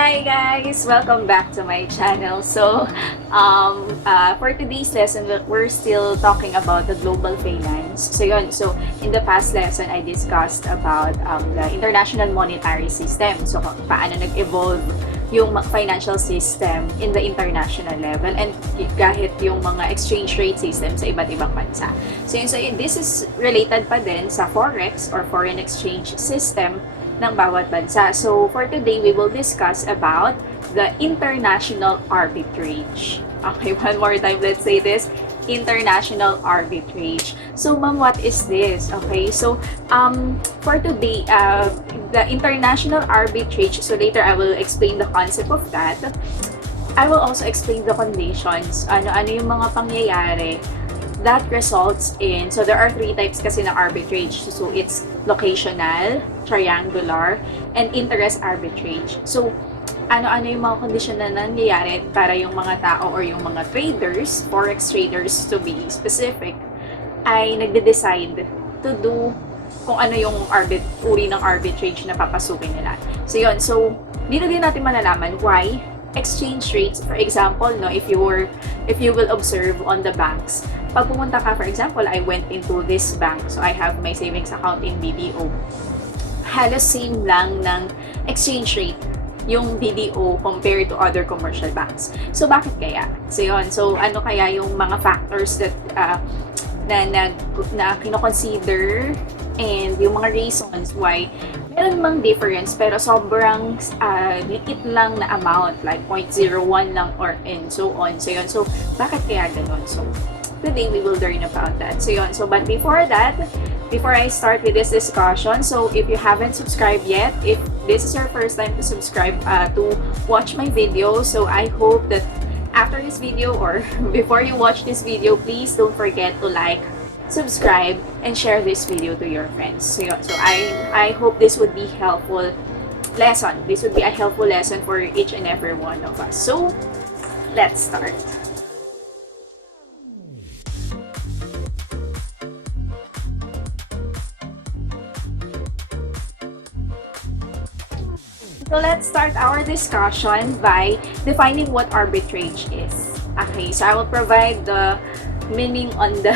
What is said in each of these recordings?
Hi guys! Welcome back to my channel. For today's lesson, we're still talking about the global finance. So in the past lesson, I discussed about the international monetary system. So, paano nag-evolve yung financial system in the international level and kahit yung mga exchange rate system sa iba't ibang bansa. This is related pa din sa forex or foreign exchange system ng bawat bansa. So, for today, we will discuss about the international arbitrage. Okay, one more time, let's say this. International arbitrage. So, ma'am, what is this? Okay, so, for today, the international arbitrage, so later I will explain the concept of that. I will also explain the conditions, ano yung mga pangyayari that results in, so there are three types kasi ng arbitrage. So it's locational, triangular, and interest arbitrage. So ano yung mga kondisyon na nangyayari para yung mga tao or yung mga traders, forex traders to be specific, ay nagde-decide to do kung ano yung uri ng arbitrage na papasukin nila. So dito din natin malalaman why exchange rates, for example, no, if you will observe on the banks, pag pumunta ka, for example, I went into this bank, so I have my savings account in BDO. Halos same lang ng exchange rate yung BDO compared to other commercial banks. So, bakit kaya? So ano kaya yung mga factors that na kino-consider and yung mga reasons why meron mang difference pero sobrang liit lang na amount, like 0.01 lang or and so on. So, bakit kaya ganun? So, today we will learn about that. But before that, before I start with this discussion, so if you haven't subscribed yet, if this is your first time to subscribe to watch my video, so I hope that after this video or before you watch this video, please don't forget to like, subscribe, and share this video to your friends. So I hope this would be helpful lesson. This would be a helpful lesson for each and every one of us. So let's start. So let's start our discussion by defining what arbitrage is. Okay, so I will provide the meaning on the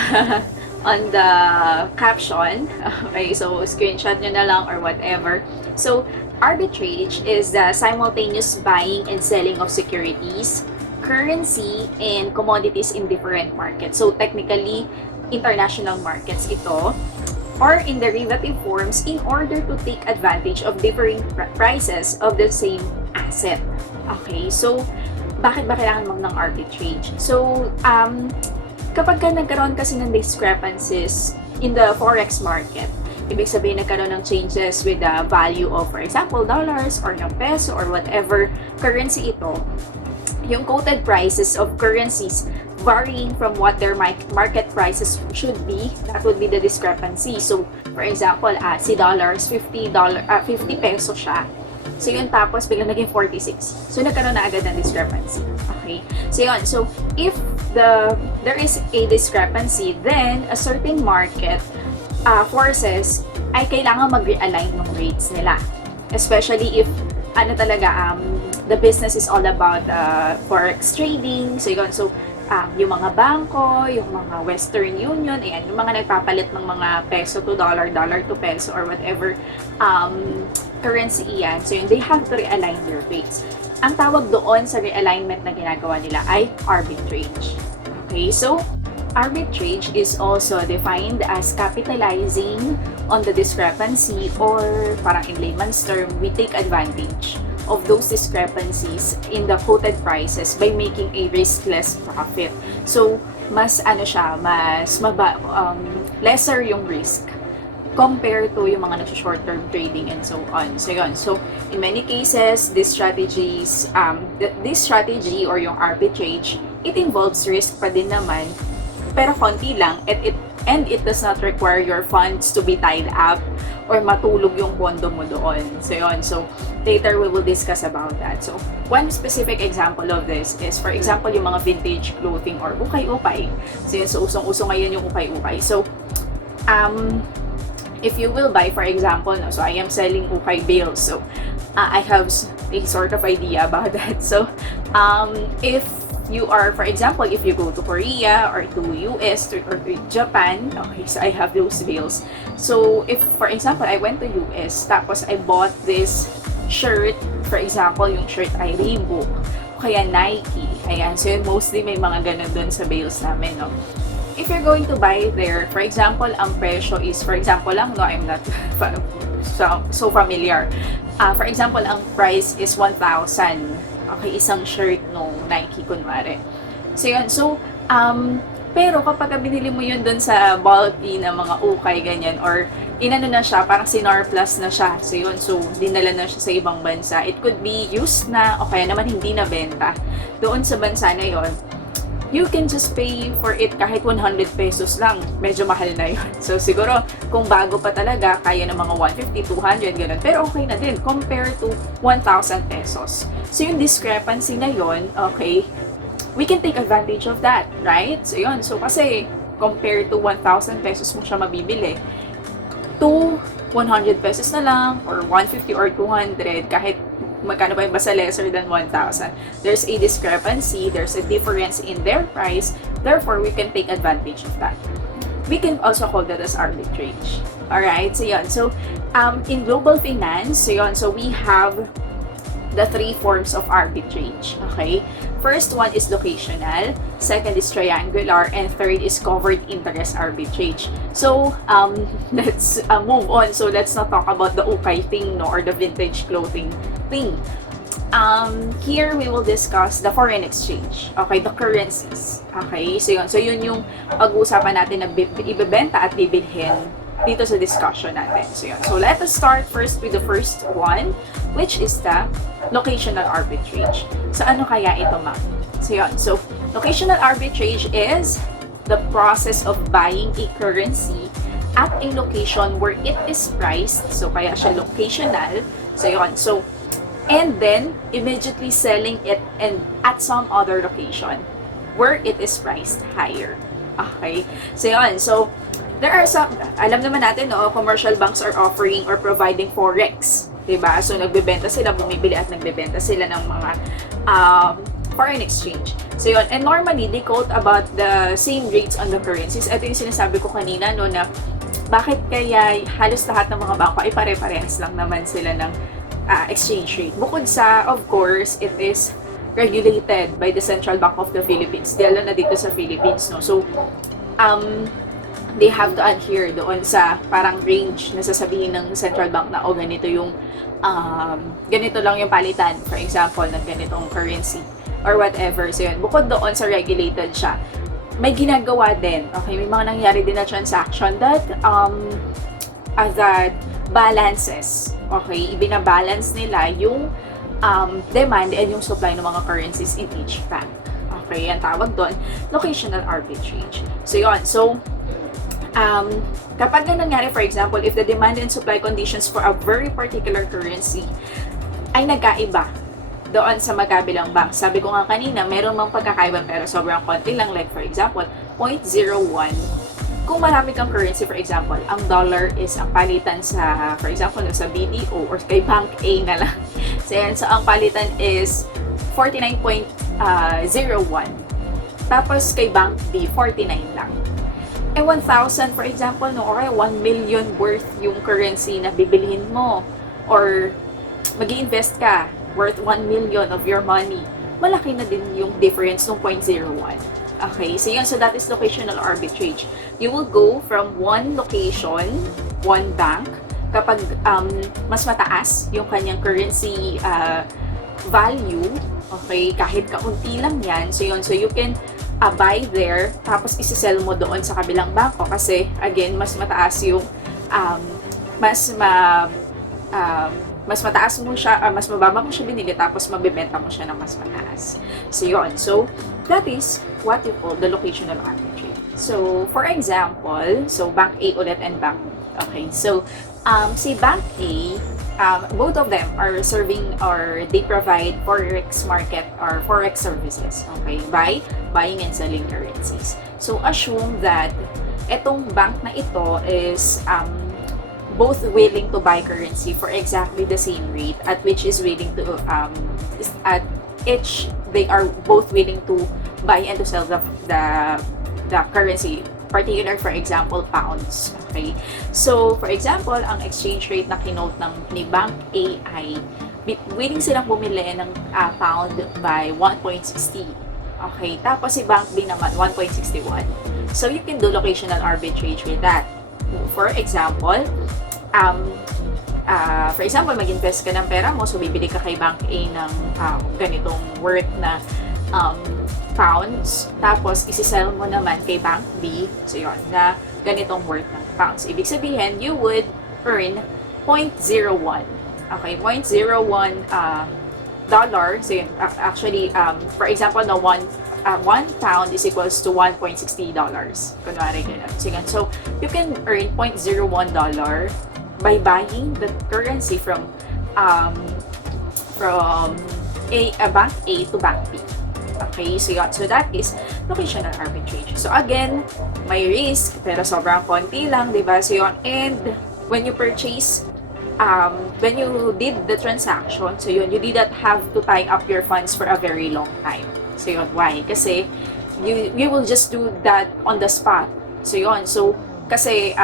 on the caption. Okay, so screenshot nyo na lang or whatever. So arbitrage is the simultaneous buying and selling of securities, currency, and commodities in different markets. So technically, international markets ito, or in derivative forms in order to take advantage of differing prices of the same asset. Okay, so bakit ba kailangan mo ng arbitrage? So, kapag ka nagkaroon kasi ng discrepancies in the forex market, ibig sabihin nagkaroon ng changes with the value of, for example, dollars or ng peso or whatever currency ito, yung quoted prices of currencies varying from what their market prices should be, that would be the discrepancy. So, for example, si dollars, 50 peso siya. So, yun tapos biglang naging 46. So, nagkaroon na agad ng discrepancy. Okay? So, yun. So, if there is a discrepancy, then a certain market forces ay kailangan mag-realign ng rates nila. Especially if the business is all about forex trading. So, yun. So, yung mga bangko, yung mga Western Union, ayan, yung mga nagpapalit ng mga peso to dollar, dollar to peso, or whatever currency iyan. So yun, they have to realign their rates. Ang tawag doon sa realignment na ginagawa nila ay arbitrage. Okay, so arbitrage is also defined as capitalizing on the discrepancy, or parang in layman's term, we take advantage of those discrepancies in the quoted prices by making a riskless profit. So, mas lesser yung risk compared to yung mga short-term trading and so on. So, yun. So, in many cases, this strategy or yung arbitrage, it involves risk pa din naman, pero konti lang, and it does not require your funds to be tied up or matulog yung pondo mo doon. So, yun. So, later we will discuss about that. So, one specific example of this is, for example, yung mga vintage clothing or ukay-ukay. So, yun. So, usong-uso ngayon yung ukay-ukay. So, if you will buy, for example, no, so I am selling ukay bills, so I have a sort of idea about that. So if you are, for example, if you go to Korea or to US or to Japan, okay, so I have those bills. So if, for example, I went to US, tapos I bought this shirt, for example, yung shirt ay Reebok, kaya Nike, ayan, so yun, mostly may mga ganun dun sa bills namin, no? If you're going to buy there, for example, ang presyo is, for example lang, no, I'm not so familiar. For example, ang price is 1,000. Okay, isang shirt nung Nike, kunwari. So, yun. So, pero kapag binili mo yun dun sa bulky na mga ukay, ganyan, or inano na siya, parang sinurplus na siya. So, yun. So, dinala na siya sa ibang bansa. It could be used na, o kaya naman hindi na benta doon sa bansa na yon. You can just pay for it kahit 100 pesos lang. Medyo mahal na yun. So, siguro, kung bago pa talaga, kaya ng mga 150, 200, gano'n. Pero okay na din, compared to 1,000 pesos. So, yung discrepancy na yun, okay, we can take advantage of that, right? So, yun. So, kasi, compared to 1,000 pesos mo siya mabibili, to 100 pesos na lang, or 150 or 200, kahit magkano ba yung basta lesser than 1,000. There's a discrepancy, there's a difference in their price, therefore, we can take advantage of that. We can also call that as arbitrage. Alright, so yun. So, in global finance, so yun, so we have the three forms of arbitrage, okay? First one is locational, second is triangular, and third is covered interest arbitrage. So, let's move on. So, let's not talk about the ukay thing, no, or the vintage clothing thing. Here, we will discuss the foreign exchange, okay, the currencies, okay? So, yun yung pag-uusapan natin na ibebenta at bibilhin dito sa discussion natin. So, yun. So, let us start first with the first one, which is the locational arbitrage. So, ano kaya ito, ma'am? So, yun. So, locational arbitrage is the process of buying a currency at a location where it is priced. So, kaya siya locational. So, yun. So, and then, immediately selling it and at some other location where it is priced higher. Okay? So, yun. So, there are some, alam naman natin, no, commercial banks are offering or providing forex. Diba? So, nagbebenta sila, bumibili at nagbebenta sila ng mga foreign exchange. So, yun. And normally, they quote about the same rates on the currencies. Ito yung sinasabi ko kanina, no, na bakit kaya halos lahat ng mga bangko ay pare-parehas lang naman sila ng exchange rate. Bukod sa, of course, it is regulated by the Central Bank of the Philippines. Dahil na dito sa Philippines, no? So, they have to adhere doon sa parang range na sasabihin ng central bank na ganito yung ganito lang yung palitan, for example, ng ganitong currency or whatever. So yun, bukod doon sa regulated siya, may ginagawa din, okay, may mga nangyari din na transaction that balances, okay, ibinabalance nila yung demand and yung supply ng mga currencies in each bank. Okay, ang tawag doon, locational arbitrage. So yun, so kapag na nangyari, for example, if the demand and supply conditions for a very particular currency ay nagkaiba doon sa magkabilang bank. Sabi ko nga kanina, meron mang pagkakaiba pero sobrang konti lang. Like for example, 0.01. Kung marami kang currency, for example, ang dollar is ang palitan sa, for example, sa BDO or kay Bank A na lang. So, ang palitan is 49.01. Tapos kay Bank B, 49 lang. 1,000, for example, no, or 1 million worth yung currency na bibilhin mo, or mag-i-invest ka worth 1 million of your money, malaki na din yung difference ng 0.01. Okay, so yun, so that is locational arbitrage. You will go from one location, one bank, kapag mas mataas yung kanyang currency value, okay, kahit kaunti lang yan, so yun, so you can buy there, tapos isi-sell mo doon sa kabilang bangko kasi, again, mas mataas yung, mas mataas mo siya, mas mababa mo siya binili, tapos mabibenta mo siya ng mas mataas. So, yun. So, that is what you call the locational arbitrage. So, for example, so, Bank A ulit and Bank B. Okay, so, si Bank A, both of them are serving or they provide forex market or forex services, okay, by buying and selling currencies. So, assume that itong bank na ito is both willing to buy currency for exactly the same rate at which is willing to at each they are both willing to buy and to sell the currency, particular for example pounds. Okay, so for example ang exchange rate na kinote ni Bank A ay willing silang bumili ng pound by 1.60. Okay, tapos si Bank B naman 1.61. So you can do locational arbitrage with that. For example, mag-invest ka ng pera mo, so bibili ka kay Bank A ng ganitong worth na pounds, tapos isi-sell mo naman kay Bank B, so yun, na ganitong worth ng pounds. Ibig sabihin, you would earn 0.01. Okay, 0.01 dollar. So yun, actually, for example, na 1 pound is equals to $1.60. Kunwari ganun. So you can earn 0.01 dollar by buying the currency from Bank A to Bank B. Okay, so yun. So that is locational arbitrage. So again, may risk, pero sobrang konti lang, diba? So yun. And when you purchase, when you did the transaction, so yun, you did not have to tie up your funds for a very long time. So yun, why? Kasi you will just do that on the spot. So yun, so kasi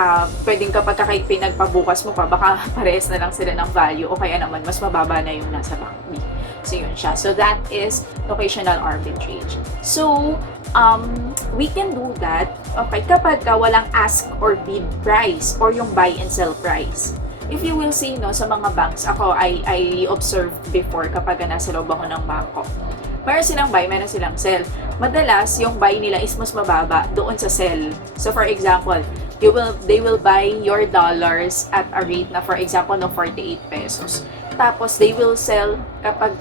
pwedeng kapag pinagpabukas mo pa, baka parehas na lang sila ng value o kaya naman mas mababa na yung nasa Bank B. So yun siya. So that is locational arbitrage. So we can do that, okay, kapag walang ask or bid price or yung buy and sell price. If you will see, no, sa mga banks, I observed before kapag nasa loob ako ng bangko. Meron silang buy, meron silang sell. Madalas, yung buy nila is mas mababa doon sa sell. So, for example, they will buy your dollars at a rate na, for example, no, 48 pesos. Tapos, they will sell kapag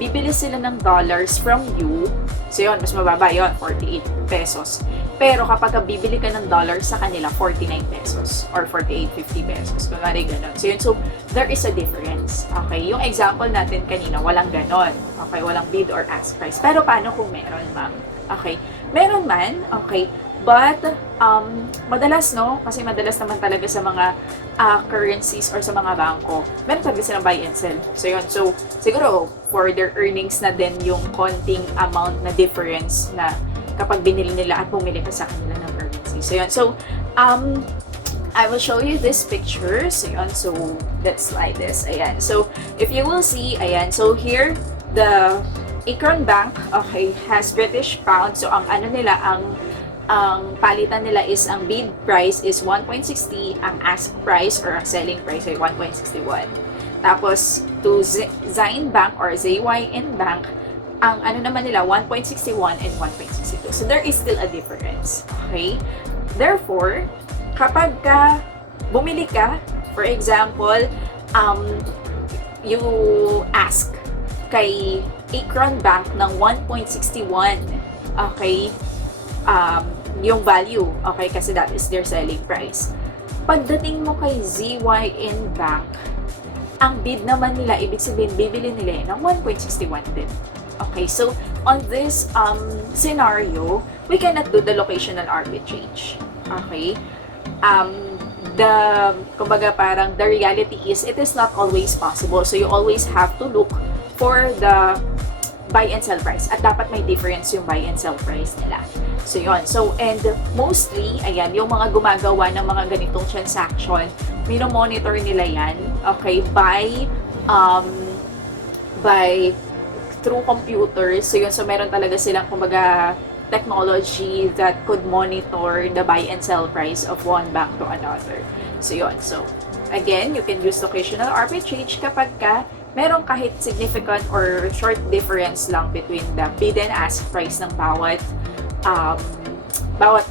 bibili sila ng dollars from you, so yun, mas mababa yun, 48 pesos. Pero kapag bibili ka ng dollars sa kanila, 49 pesos or 48.50 pesos. Kunwari ganon. So yun, so there is a difference. Okay, yung example natin kanina, walang ganon. Okay, walang bid or ask price. Pero paano kung meron, ma'am? Okay, meron man, okay, but madalas, no, kasi madalas naman talaga sa mga currencies or sa mga bangko, meron talaga silang buy and sell. So yun, so siguro for their earnings na din yung konting amount na difference na kapag binili nila at bumili ka sa kanila ng currency. So yun, so I will show you this picture. So yun, so let's slide this. Ayan, so if you will see, ayan, so here the Akron Bank, okay, has British pound. So ang ano nila, ang palitan nila is, ang bid price is 1.60, ang ask price or ang selling price ay 1.61. Tapos to Zine Bank or ZYN Bank, ang ano naman nila 1.61 and 1.62. So there is still a difference. Okay? Therefore, kapag bumili ka, for example, you ask kay Akron Bank ng 1.61, okay, yung value, okay, kasi that is their selling price. Pagdating mo kay ZYN Bank, ang bid naman nila, ibig sabihin, bibili nila ng 1.61 din. Okay, so on this scenario, we cannot do the locational arbitrage. Okay? Kumbaga parang the reality is, it is not always possible. So you always have to look for the buy and sell price. At dapat may difference yung buy and sell price nila. So yun. So, and mostly, ayan, yung mga gumagawa ng mga ganitong transaction, minomonitor nila yan, okay, by through computers. So yun, so meron talaga silang kumbaga technology that could monitor the buy and sell price of one bank to another. So yun, so again, you can use locational arbitrage kapag meron kahit significant or short difference lang between the bid and ask price ng bawat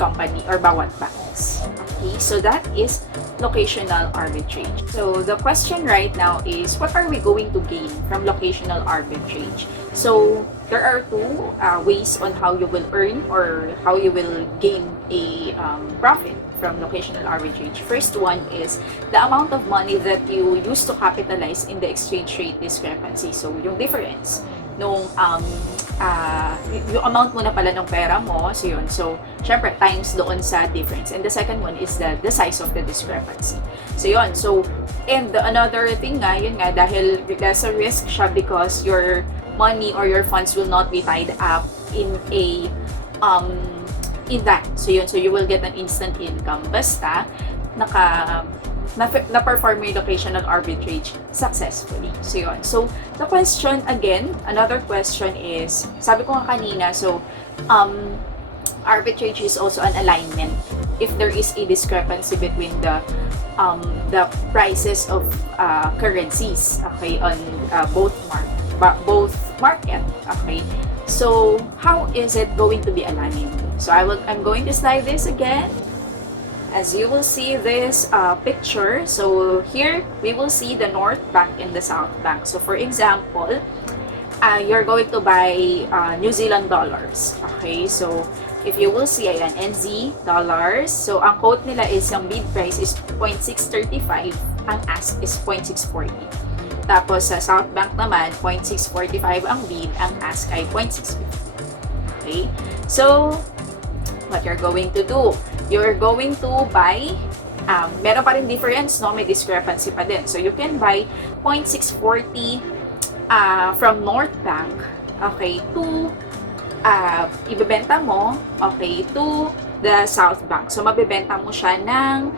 company or bawat banks. Okay, so that is locational arbitrage. So the question right now is, what are we going to gain from locational arbitrage? So there are two ways on how you will earn or how you will gain a profit from locational arbitrage. First one is the amount of money that you use to capitalize in the exchange rate discrepancy. So yung difference nung yung amount mo na pala ng pera mo. So yun. So, syempre, times doon sa difference. And the second one is the size of the discrepancy. So yun. So, and another thing nga, yun nga, dahil there's a risk siya because your money or your funds will not be tied up in that. So yun. So you will get an instant income. Basta, na-perform yung locational arbitrage successfully. So yun. So, the question again, another question is, sabi ko nga kanina, so, arbitrage is also an alignment. If there is a discrepancy between the prices of currencies, okay, on both market, okay. So, how is it going to be aligned? So, I'm going to slide this again. As you will see this picture, so here we will see the North Bank and the South Bank. So for example, you're going to buy New Zealand dollars. Okay, so if you will see, ayan, NZ dollars. So ang quote nila is, yung bid price is 0.635, ang ask is 0.640. Tapos sa South Bank naman, 0.645 ang bid, ang ask ay 0.650. Okay, so what you're going to do? You're going to buy, meron pa rin difference, no? May discrepancy pa din. So, you can buy 0.640 from North Bank, okay, to, ibebenta mo, okay, to the South Bank. So, mabibenta mo siya ng,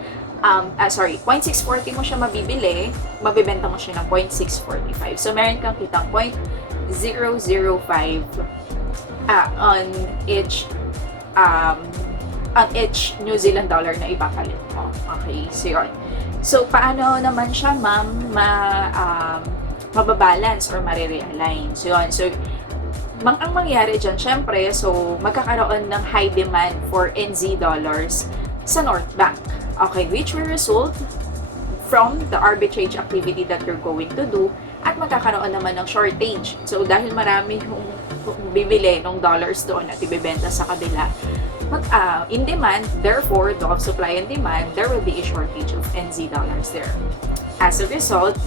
0.640 mo siya mabibenta mo siya ng 0.645. So, meron kang kitang 0.005 on each New Zealand dollar na ipapalit mo. Okay, so yun. So, paano naman siya, ma'am, mababalance or marirealign? So, yun. So, ang mangyari dyan, syempre, so, magkakaroon ng high demand for NZ dollars sa North Bank. Okay, which will result from the arbitrage activity that you're going to do, at magkakaroon naman ng shortage. So, dahil marami yung bibili ng dollars doon at ibibenta sa kabila, in demand, therefore, law of supply and demand, there will be a shortage of NZ dollars there. As a result,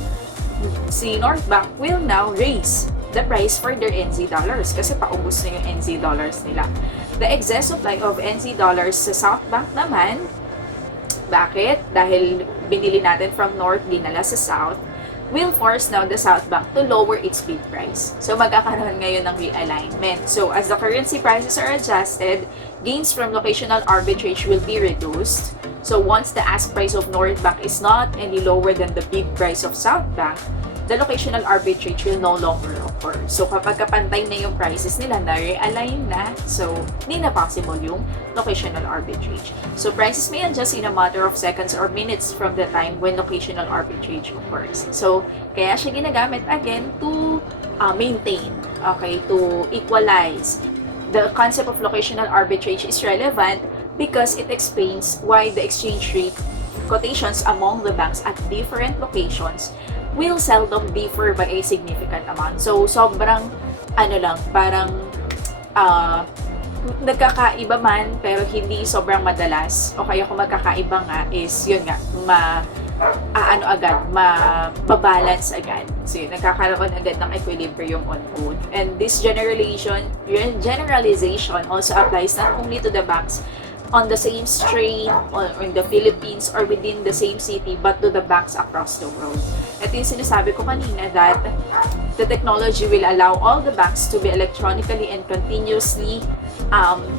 si North Bank will now raise the price for their NZ dollars kasi paubos na yung NZ dollars nila. The excess supply of NZ dollars sa South Bank naman, bakit? Dahil binili natin from North, dinala sa South, will force now the South Bank to lower its bid price. So, magkakaroon ngayon ng realignment. So, as the currency prices are adjusted, gains from locational arbitrage will be reduced. So, once the ask price of North Bank is not any lower than the bid price of South Bank, the locational arbitrage will no longer occur. So, kapag kapantay na yung prices nila, na-realign na, so, hindi na possible yung locational arbitrage. So, prices may adjust in a matter of seconds or minutes from the time when locational arbitrage occurs. So, kaya siya ginagamit again to maintain, okay, to equalize. The concept of locational arbitrage is relevant because it explains why the exchange rate quotations among the banks at different locations will seldom differ by a significant amount. So, sobrang, parang, nagkakaiba man, pero hindi sobrang madalas. O kaya kung magkakaiba nga, is, yun nga, mababalance agad. So, yun, nagkakaroon agad ng equilibrium on both. And this generalization also applies not only to the banks on the same strain or in the Philippines or within the same city, but to the banks across the world. Ito yung sinasabi ko kanina that the technology will allow all the banks to be electronically and continuously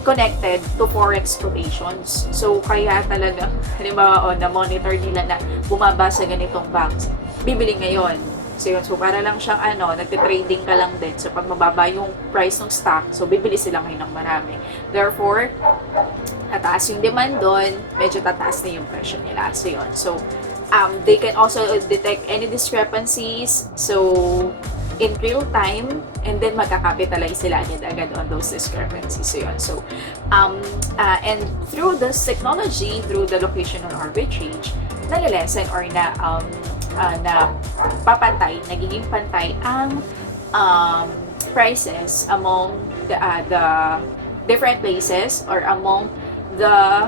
connected to forex quotations. So, kaya talaga, halimbawa, na-monitor nila na bumaba sa ganitong banks, bibili ngayon. So, yun. So, para lang siyang nagte-trading ka lang din. So, pag mababa yung price ng stock, so, bibili sila ngayon ng marami. Therefore, tataas yung demand doon, medyo tataas na yung presyo nila. So, yun. So, they can also detect any discrepancies. So, in real time, and then magkakapitalize sila agad on those discrepancies. So, yun. So, and through this technology, through the locational arbitrage, nalilesen or na papantay, nagiging pantay ang prices among the different places or among the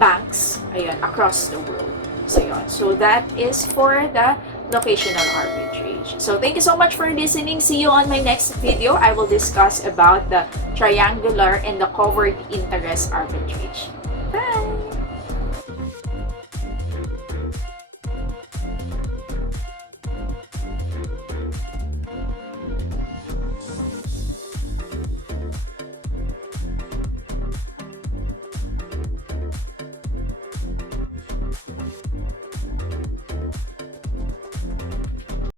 banks across the world. So, yun. So, that is for the locational arbitrage. So thank you so much for listening. See you on my next video. I will discuss about the triangular and the covered interest arbitrage.